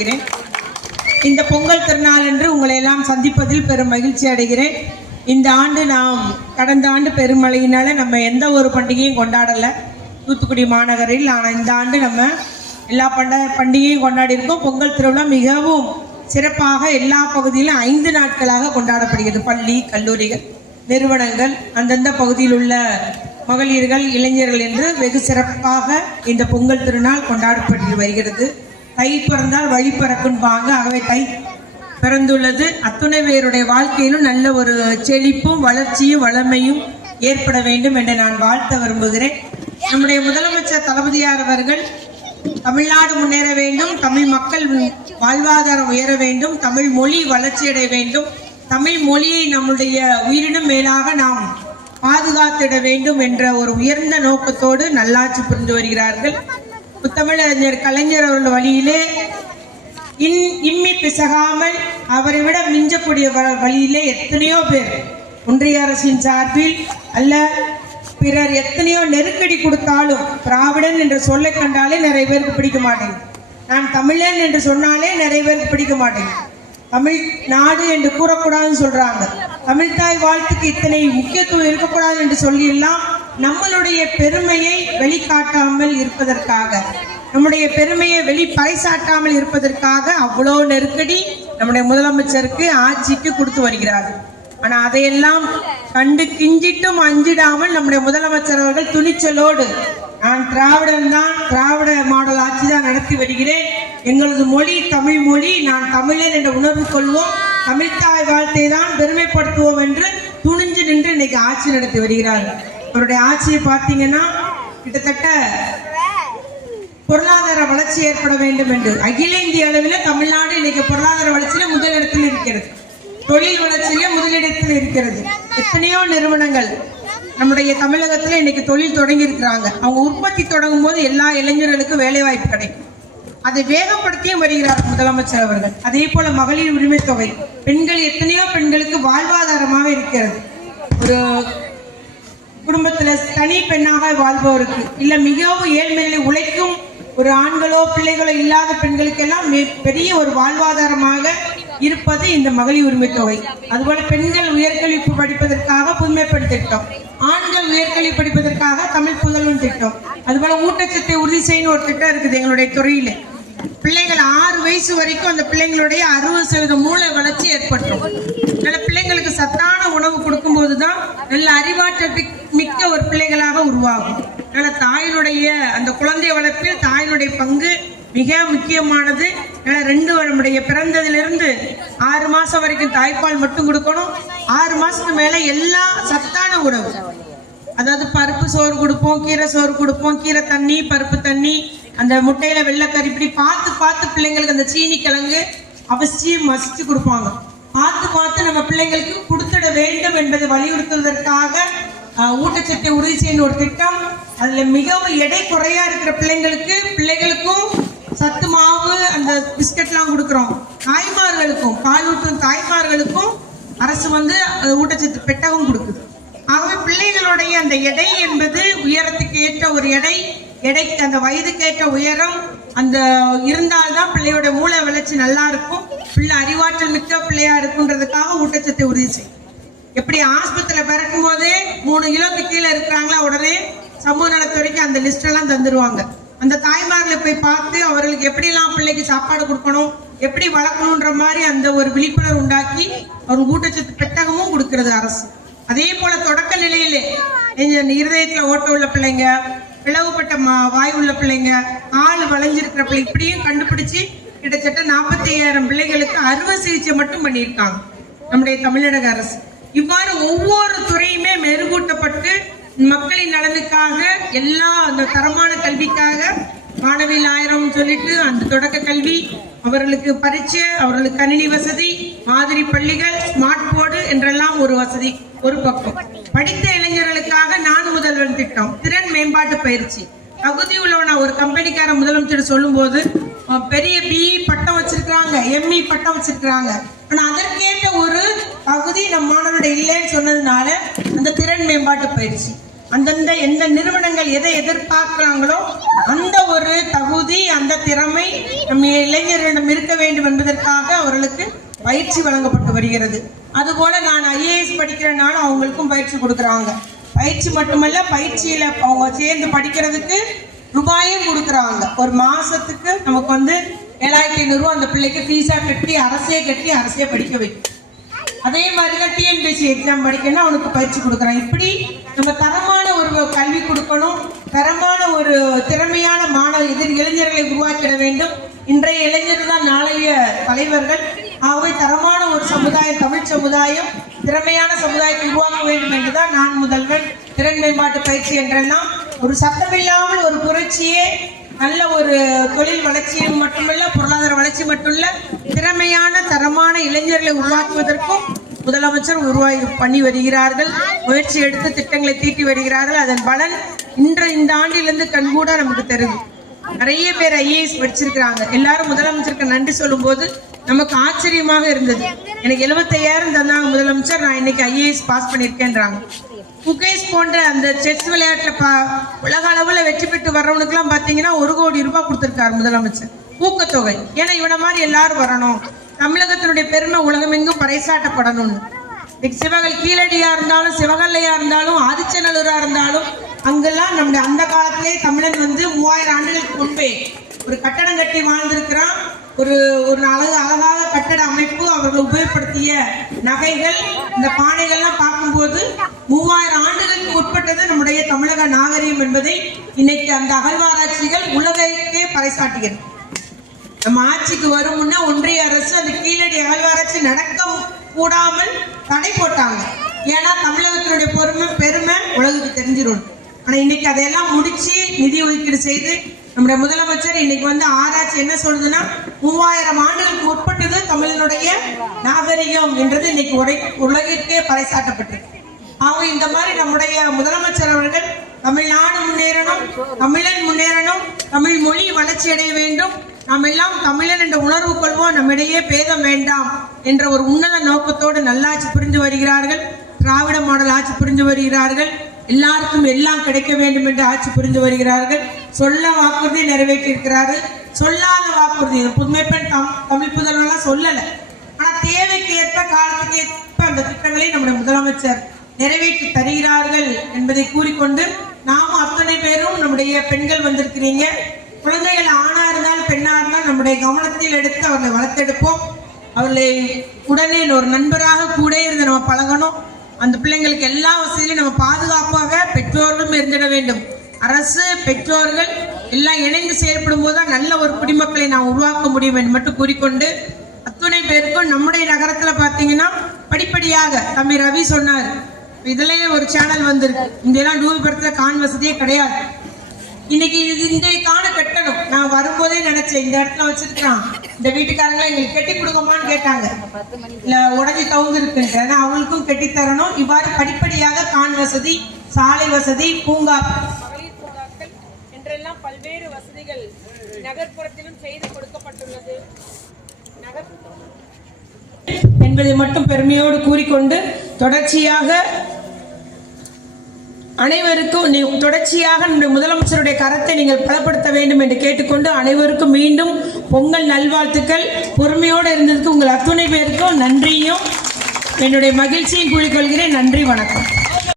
கொள்கிறேன். இந்த பொங்கல் திருநாள் என்று உங்களை எல்லாம் சந்திப்பதில் பெரும் மகிழ்ச்சி அடைகிறேன். இந்த ஆண்டு நாம் கடந்த ஆண்டு பெருமழையினால நம்ம எந்த ஒரு பண்டிகையும் கொண்டாடலை தூத்துக்குடி மாநகரில். ஆனால் இந்த ஆண்டு நம்ம எல்லா பண்டிகையும் கொண்டாடி இருக்கோம். பொங்கல் திருவிழா மிகவும் சிறப்பாக எல்லா பகுதியிலும் 5 நாட்களாக கொண்டாடப்படுகிறது. பள்ளி, கல்லூரிகள், நிறுவனங்கள், அந்தந்த பகுதியில் உள்ள மகளிர்கள், இளைஞர்கள் என்று வெகு சிறப்பாக இந்த பொங்கல் திருநாள் கொண்டாடப்பட்டு வருகிறது. தை பிறந்தால் வழி பிறக்கும்பாங்க. ஆகவே தை பிறந்துள்ளது. அத்துணை பேருடைய வாழ்க்கையிலும் நல்ல ஒரு செழிப்பும் வளர்ச்சியும் வளமையும் ஏற்பட வேண்டும் என்று நான் வாழ்த்த விரும்புகிறேன். நம்முடைய முதலமைச்சர் தளபதியார் அவர்கள் தமிழ்நாடு முன்னேற வேண்டும், தமிழ் மக்கள் வாழ்வாதாரம் உயர வேண்டும், தமிழ் மொழி வளர்ச்சியடைய வேண்டும், தமிழ் மொழியை நம்முடைய உயிரினும் மேலாக நாம் பாதுகாத்திட வேண்டும் என்ற ஒரு உயர்ந்த நோக்கத்தோடு நல்லாட்சி புரிந்து வருகிறார்கள். முத்தமிழறிஞர் கலைஞர் அவர்கள் வழியிலே இம்மி பிசகாமல் அவரை விட மிஞ்சக்கூடிய வழியிலே எத்தனையோ பேர் ஒன்றிய அரசின் சார்பில் அல்ல பிறர் எத்தனையோ நெருக்கடி கொடுத்தாலும் திராவிடன் என்று சொல்லை கண்டாலே நிறைய பேருக்கு பிடிக்க மாட்டேங்குது. நான் தமிழன் என்று சொன்னாலே நிறைய பேருக்கு பிடிக்க மாட்டேங்குது. தமிழ் நாடு என்று கூறக்கூடாதுன்னு சொல்றாங்க. தமிழ்தாய் வாழ்த்துக்கு இத்தனை முக்கியத்துவம் இருக்கக்கூடாது என்று சொல்லியெல்லாம் நம்மளுடைய பெருமையை வெளிக்காட்டாமல் இருப்பதற்காக, நம்முடைய பெருமையை பறைசாட்டாமல் இருப்பதற்காக அவ்வளோ நெருக்கடி நம்முடைய முதலமைச்சருக்கு ஆட்சிக்கு கொடுத்து வருகிறார்கள். ஆனா அதையெல்லாம் கண்டு கிஞ்சிட்டும் அஞ்சிடாமல் நம்முடைய முதலமைச்சர் அவர்கள் துணிச்சலோடு நான் திராவிடன் தான், திராவிட மாடல் ஆட்சி தான் நடத்தி வருகிறேன், எங்களது மொழி தமிழ் மொழி, நான் தமிழன் என்ற உணர்வு கொள்வோம், தமிழ்தாய் வாழ்த்தை தான் பெருமைப்படுத்துவோம் என்று துணிஞ்சு நின்று இன்னைக்கு ஆட்சி நடத்தி வருகிறார்கள். அவருடைய ஆட்சியை பார்த்தீங்கன்னா கிட்டத்தட்ட பொருளாதார வளர்ச்சி ஏற்பட வேண்டும் என்று அகில இந்திய அளவில் தமிழ்நாடு இன்னைக்கு பொருளாதார வளர்ச்சியில முதலிடத்தில் இருக்கிறது, தொழில் வளர்ச்சியிலே முதலிடத்தில் இருக்கிறது. எத்தனையோ நிறுவனங்கள் நம்முடைய தமிழகத்துல இன்னைக்கு தொழில் தொடங்கி இருக்கிறாங்க. அவங்க உற்பத்தி தொடங்கும் போது எல்லா இளைஞர்களுக்கும் வேலை வாய்ப்பு கிடைக்கும். அதை வேகப்படுத்தியும் வருகிறார் முதலமைச்சர் அவர்கள். அதே போல மகளிர் உரிமை தொகை, பெண்கள் எத்தனையோ பெண்களுக்கு வாழ்வாதாரமாக இருக்கிறது. ஒரு குடும்பத்துல தனி பெண்ணாக வாழ்பவருக்கு இல்ல மிகவும் ஏழ்மையில உழைக்கும் ஒரு ஆண்களோ பிள்ளைகளோ இல்லாத பெண்களுக்கெல்லாம் பெரிய ஒரு வாழ்வாதாரமாக இருப்பது இந்த மகளிர் உரிமை தொகை. அதுபோல பெண்கள் உயர்கல்வி படிப்பதற்காக புதுமைப்பெண் திட்டம், ஆண்கள் உயர்கல்வி படிப்பதற்காக தமிழ் புதல்வன் திட்டம், அதுபோல ஊட்டச்சத்தை உறுதி செய்யணும் ஒரு திட்டம் இருக்குது எங்களுடைய துறையில. பிள்ளைகள் 6 வயசு வரைக்கும் அந்த பிள்ளைங்களுடைய 60% மூளை வளர்ச்சி ஏற்பட்டோம். நல்ல பிள்ளைங்களுக்கு சத்தான உணவு கொடுக்கும் போதுதான் நல்ல அறிவாற்றல் மிக்க ஒரு பிள்ளைகளாக உருவாகும். நல்ல தாயினுடைய அந்த குழந்தை வளர்ப்பில் தாயினுடைய பங்கு மிக முக்கியமானது. நம்முடைய பிறந்ததிலிருந்து 6 மாசம் வரைக்கும் தாய்ப்பால் மட்டும் கொடுக்கணும். 6 மாசத்துக்கு மேல எல்லா சத்தான உணவு, அதாவது பருப்பு சோறு கொடுப்போம், கீரை சோறு கொடுப்போம், கீரை தண்ணி, பருப்பு தண்ணி, அந்த முட்டையில வெள்ளைக்கறி, இப்படி பார்த்து பிள்ளைங்களுக்கு அந்த சீனி கிழங்கு அவசியம் மசிச்சு கொடுப்பாங்க. பார்த்து நம்ம பிள்ளைங்களுக்கு கொடுத்துட வேண்டும் என்பதை வலியுறுத்துவதற்காக ஊட்டச்சத்தை உறுதி செய்யணும் ஒரு திட்டம். அதுல மிகவும் எடை குறையா இருக்கிற பிள்ளைகளுக்கும் சத்து மாவு, அந்த பிஸ்கட்லாம் கொடுக்குறோம். தாய்மார்களுக்கும், பாலூட்டும் தாய்மார்களுக்கும் அரசு ஊட்டச்சத்து பெட்டகம் கொடுக்குது. ஆகவே பிள்ளைகளுடைய அந்த எடை என்பது உயரத்துக்கு ஏற்ற ஒரு எடைக்கு அந்த வயதுக்கேற்ற உயரம் அந்த இருந்தால்தான் பிள்ளையோட மூளை வளர்ச்சி நல்லா இருக்கும், பிள்ளை அறிவாற்றல் மிக்க பிள்ளையா இருக்குன்றதுக்காக ஊட்டச்சத்தை உறுதி செய்யும். எப்படி ஆஸ்பத்திரியில பிறக்கும் போதே 3 கிலோக்கு கீழே இருக்கிறாங்களா உடனே சமூக நலத்துறைக்கு அந்த லிஸ்ட் எல்லாம் தந்துருவாங்க. அந்த தாய்மார்களை போய் பார்த்து அவர்களுக்கு எப்படிலாம் பிள்ளைக்கு சாப்பாடு கொடுக்கணும், எப்படி வளர்க்கணுன்ற மாதிரி அந்த ஒரு விழிப்புணர்வு உண்டாக்கி ஒரு ஊட்டச்சத்து பெட்டகமும் கொடுக்கிறது அரசு. அதே போல தொடக்க நிலையிலே இருதயத்துல ஓட்ட உள்ள பிள்ளைங்க, பிளவுபட்ட வாய் உள்ள பிள்ளைங்க, ஆள் வளைஞ்சிருக்கிற பிள்ளை, இப்படியும் கண்டுபிடிச்சு கிட்டத்தட்ட 45,000 பிள்ளைகளுக்கு அறுவை சிகிச்சை மட்டும் பண்ணியிருக்காங்க நம்முடைய தமிழக அரசு. இவ்வாறு ஒவ்வொரு துறையுமே மெருகூட்டப்பட்டு மக்களின் நலனுக்காக எல்லா அந்த தரமான கல்விக்காக மாணவியில் 1000 சொல்லிட்டு அந்த தொடக்க கல்வி, அவர்களுக்கு பரீட்சை, அவர்களுக்கு கணினி வசதி, மாதிரி பள்ளிகள், ஸ்மார்ட் போர்டு என்றெல்லாம் ஒரு வசதி ஒரு பக்கம். படித்த இளைஞர்களுக்காக நான் முதல்வன் திட்டம், திறன் மேம்பாட்டு பயிற்சி, தகுதி உள்ளவன ஒரு கம்பெனிக்கார முதலமைச்சர் சொல்லும் போது பெரிய பிஇ பட்டம் வச்சிருக்காங்க, எம்இ பட்டம் வச்சிருக்காங்க, ஆனா அதற்கேற்ற ஒரு தகுதி நம் மாணவருடைய இல்லைன்னு சொன்னதுனால அந்த திறன் மேம்பாட்டு பயிற்சி அந்தந்த எந்த நிறுவனங்கள் எதை எதிர்பார்க்கிறாங்களோ அந்த ஒரு தகுதி அந்த திறமை நம்ம இளைஞர்களிடம் இருக்க வேண்டும் என்பதற்காக அவர்களுக்கு பயிற்சி வழங்கப்பட்டு வருகிறது. அதுபோல நான் ஐஏஎஸ் படிக்கிறனால அவங்களுக்கும் பயிற்சி கொடுக்குறாங்க. பயிற்சி மட்டுமல்ல, பயிற்சியில அவங்க சேர்ந்து படிக்கிறதுக்கு ரூபாயும் கொடுக்குறாங்க. ஒரு மாசத்துக்கு நமக்கு 7,500 ரூபா அந்த பிள்ளைக்கு ஃபீஸா கட்டி அரசே படிக்க வைக்கும். அதே மாதிரிதான் டிஎன்பிஎஸ்சி எக்ஸாம் படிக்கணும்னா அவனுக்கு பயிற்சி கொடுக்குறாங்க. இப்படி நம்ம தரமான ஒரு கல்வி கொடுக்கணும், தரமான ஒரு திறமையான இளைஞர்களை உருவாக்கிட வேண்டும். இன்றைய இளைஞர்கள் தான் நாளைய தலைவர்கள். ஆகவே தரமான ஒரு சமுதாயம், தமிழ் சமுதாயம் திறமையான சமுதாயத்தை உருவாக்க வேண்டும் என்றுதான் நான் முதல்வன் திறன் மேம்பாட்டு பயிற்சி என்றெல்லாம் ஒரு சத்தமில்லாமல் ஒரு புரட்சியே நல்ல ஒரு தொழில் வளர்ச்சியும் மட்டுமல்ல, பொருளாதார வளர்ச்சி மட்டுமல்ல, திறமையான தரமான இளைஞர்களை உருவாக்குவதற்கும் முதலமைச்சர் பண்ணி வருகிறார்கள். முயற்சி எடுத்து திட்டங்களை தீட்டி வருகிறார்கள். அதன் பலன் இந்த ஆண்டிலிருந்து கண்கூட நமக்கு தெரியுது. நிறைய பேர் ஐஏஎஸ் படிச்சிருக்கிறாங்க. எல்லாரும் முதலமைச்சருக்கு நன்றி சொல்லும் போது நமக்கு ஆச்சரியமாக இருந்தது. எனக்கு 75,000 தந்தாங்க முதலமைச்சர், நான் இன்னைக்கு ஐஏஎஸ் பாஸ் பண்ணியிருக்கேன்றாங்க. முகேஷ் போன்ற அந்த செஸ் விளையாட்டுல உலக அளவுல வெற்றி பெற்று வர்றவனுக்குலாம் பாத்தீங்கன்னா 1 கோடி ரூபாய் கொடுத்திருக்காரு முதலமைச்சர் ஊக்கத்தொகை. ஏன்னா இவனை மாதிரி எல்லாரும் வரணும், தமிழகத்தினுடைய பெருமை உலகமெங்கும் பறைசாட்டப்படணும்னு. சிவகல் கீழடியா இருந்தாலும், சிவகல்லையா இருந்தாலும், ஆதிச்சநல்லூரா இருந்தாலும், அங்கெல்லாம் நம்முடைய அந்த காலத்திலே தமிழன் 3000 ஆண்டுகளுக்கு முன்பே ஒரு கட்டடம் கட்டி வாழ்ந்திருக்கிறான். ஒரு அழகாக கட்டட அமைப்பு, அவர்கள் உபயோகப்படுத்திய நகைகள், இந்த பானைகள்லாம் பார்க்கும்போது 3000 ஆண்டுகளுக்கு உட்பட்டது நம்முடைய தமிழக நாகரிகம் என்பதை இன்னைக்கு அந்த அகழ்வாராய்ச்சிகள் உலகைக்கே பறைசாட்டுகிறது. நம்ம ஆட்சிக்கு வரும் முன்னா ஒன்றிய அரசு அந்த கீழடி அகழ்வாராய்ச்சி நடக்க கூடாமல் தடை போட்டாங்க. ஏன்னா தமிழகத்தினுடைய பெருமை உலகுக்கு தெரிஞ்சிடும். ஆனா இன்னைக்கு அதையெல்லாம் முடிச்சு நிதி ஒதுக்கீடு செய்து நம்முடைய முதலமைச்சர் இன்னைக்கு ஆராய்ச்சி என்ன சொல்றதுன்னா 3000 ஆண்டுகளுக்கு உட்பட்டது தமிழனுடைய நாகரிகம் என்றது இன்னைக்கு உலகிற்கே பறைசாட்டப்பட்டது. அவங்க இந்த மாதிரி நம்முடைய முதலமைச்சர் அவர்கள் தமிழ்நாடு முன்னேறணும், தமிழன் முன்னேறணும், தமிழ் மொழி வளர்ச்சி அடைய வேண்டும், நாம் எல்லாம் தமிழன் என்ற உணர்வு கொள்வோம், நம்மிடையே பேதம் வேண்டாம் என்ற ஒரு உன்னத நோக்கத்தோடு நல்லாட்சி புரிந்து வருகிறார்கள். திராவிட மாடல் ஆட்சி புரிந்து வருகிறார்கள். எல்லாருக்கும் எல்லாம் கிடைக்க வேண்டும் என்று ஆட்சி புரிந்து வருகிறார்கள். சொல்ல வாக்குறுதி நிறைவேற்றியிருக்கிறார்கள். சொல்லாத வாக்குறுதி புதுமை பெண் தமிழ் புதல்வெல்லாம் சொல்லல, ஆனா தேவைக்கு ஏற்ப காலத்துக்கு ஏற்ப அந்த திட்டங்களை நம்முடைய முதலமைச்சர் நிறைவேற்றி தருகிறார்கள் என்பதை கூறிக்கொண்டு, நாமும் அத்தனை பேரும் நம்முடைய பெண்கள் வந்திருக்கிறீங்க. குழந்தைகள் ஆணா இருந்தாலும் பெண்ணா இருந்தாலும் நம்முடைய கவனத்தில் எடுத்து அவர்களை வளர்த்தெடுப்போம். அவர்களை உடனே ஒரு நண்பராக கூட இருந்து நம்ம பழகணும். அந்த பிள்ளைங்களுக்கு எல்லா வசதியிலும் நம்ம பாதுகாப்பாக பெற்றோர்களும் இருந்திட வேண்டும். அரசு, பெற்றோர்கள் எல்லாம் இணைந்து செயல்படும் போதுதான் நல்ல ஒரு குடிமக்களை நாம் உருவாக்க முடியும் என்று மட்டும் கூறிக்கொண்டு, அத்துணை பேருக்கும் நம்முடைய நகரத்துல பாத்தீங்கன்னா படிப்படியாக தம்பி ரவி சொன்னார், இதுலயே ஒரு சேனல் வந்திருக்கு. இங்கெல்லாம் டூபரத்துல கான் வசதியே கிடையாது. இன்னைக்கு இந்த காண கட்டணும். நான் வரும்போதே நினைச்சேன் இந்த இடத்துல வச்சிருக்கான், இந்த வீட்டுக்காரங்களை எங்களுக்கு கெட்டி கொடுக்கமான்னு கேட்டாங்க. இல்ல உடஞ்சி தவுந்து இருக்குன்ற அவங்களுக்கும் கெட்டி தரணும். இவ்வாறு படிப்படியாக கான் வசதி, சாலை வசதி, பூங்கா, மகளிர் பூங்காக்கள் என்றெல்லாம் பல்வேறு வசதிகள் நகர்ப்புறத்திலும் செய்து கொடுக்கப்பட்டுள்ளது என்பதை மட்டும் பெருமையோடு கூறிக்கொண்டு, தொடர்ச்சியாக நம்முடைய முதலமைச்சருடைய கரத்தை நீங்கள் பலப்படுத்த வேண்டும் என்று கேட்டுக்கொண்டு, அனைவருக்கும் மீண்டும் பொங்கல் நல்வாழ்த்துக்கள். பொறுமையோடு இருந்ததுக்கு உங்கள் அத்துணை பேருக்கும் நன்றியும் என்னுடைய மகிழ்ச்சியும் கூறிக்கொள்கிறேன். நன்றி, வணக்கம்.